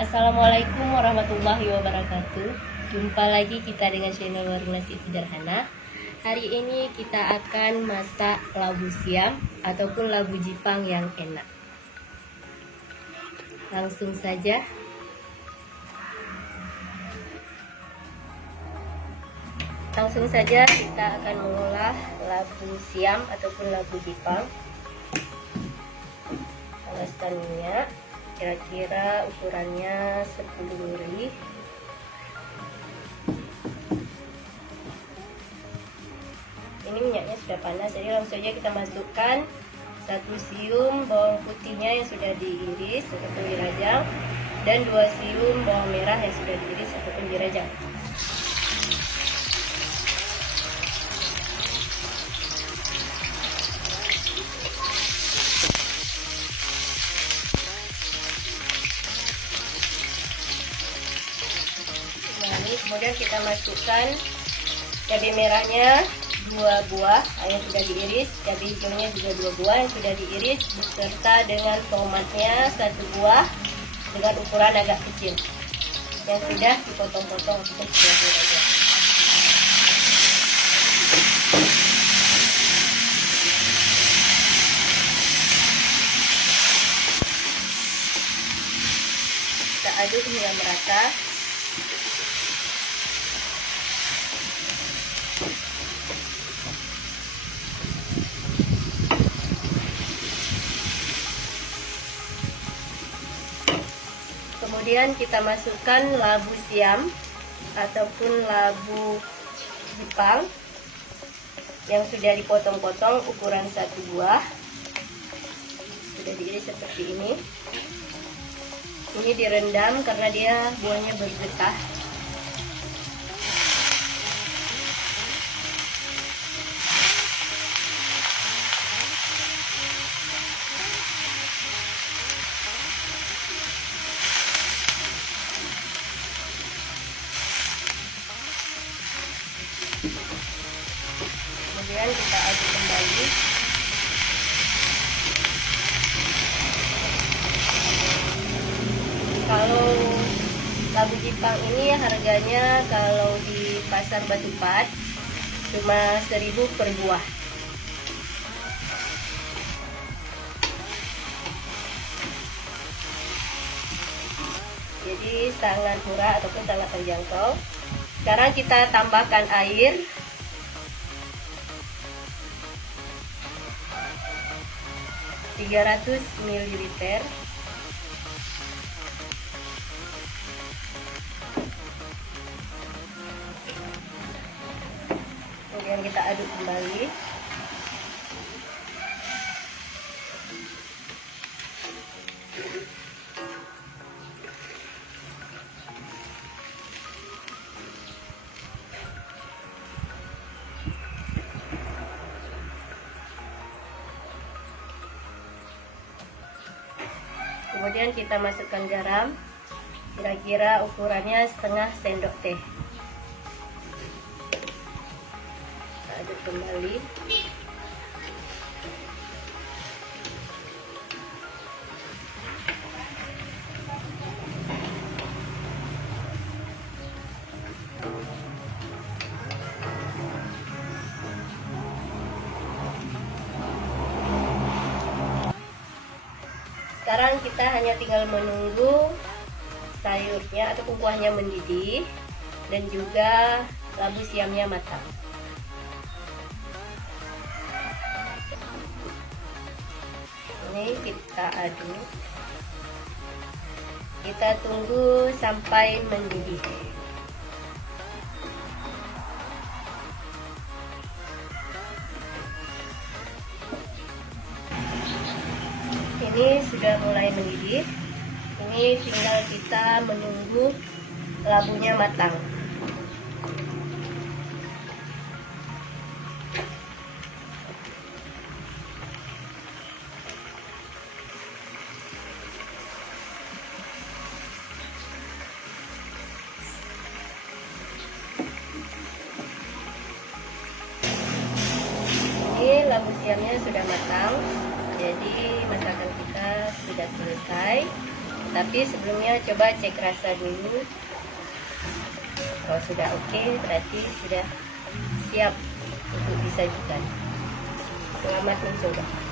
Assalamualaikum warahmatullahi wabarakatuh. Jumpa lagi kita dengan channel Warung Nasi Sederhana. Hari ini kita akan masak labu siam ataupun labu Jipang yang enak. Langsung saja. Kita akan mengolah labu siam ataupun labu Jipang. Panaskan minyak. Kira-kira ukurannya 10 ml. Ini minyaknya sudah panas, jadi langsung saja kita masukkan 1 siung bawang putihnya yang sudah diiris ataupun dirajang, dan 2 siung bawang merah yang sudah diiris ataupun dirajang. Kemudian kita masukkan cabai merahnya 2 buah yang sudah diiris, cabai hijaunya juga 2 buah yang sudah diiris, beserta dengan tomatnya 1 buah dengan ukuran agak kecil yang sudah dipotong-potong untuk dirajang. Kita aduk hingga merata. Kemudian kita masukkan labu siam ataupun labu Jipang yang sudah dipotong-potong ukuran 1 buah, sudah diiris seperti ini. Ini direndam karena dia buahnya bergetah. Kemudian kita aduk kembali. Kalau labu Jipang ini harganya kalau di pasar Batupat cuma 1.000 per buah. Jadi sangat murah ataupun sangat terjangkau. Sekarang kita tambahkan air. (300 ml). Kemudian kita aduk kembali. Kemudian kita masukkan garam, kira-kira ukurannya setengah sendok teh. Kita aduk kembali. Sekarang kita hanya tinggal menunggu sayurnya atau kuahnya mendidih dan juga labu siamnya matang. Ini kita aduk. Kita tunggu sampai mendidih. Ini sudah mulai mendidih. Ini tinggal kita menunggu labunya matang. Ini labu siamnya sudah matang. Jadi masakan kita sudah selesai. Tapi sebelumnya coba cek rasa dulu. Kalau sudah oke, berarti sudah siap untuk disajikan. Selamat mencoba.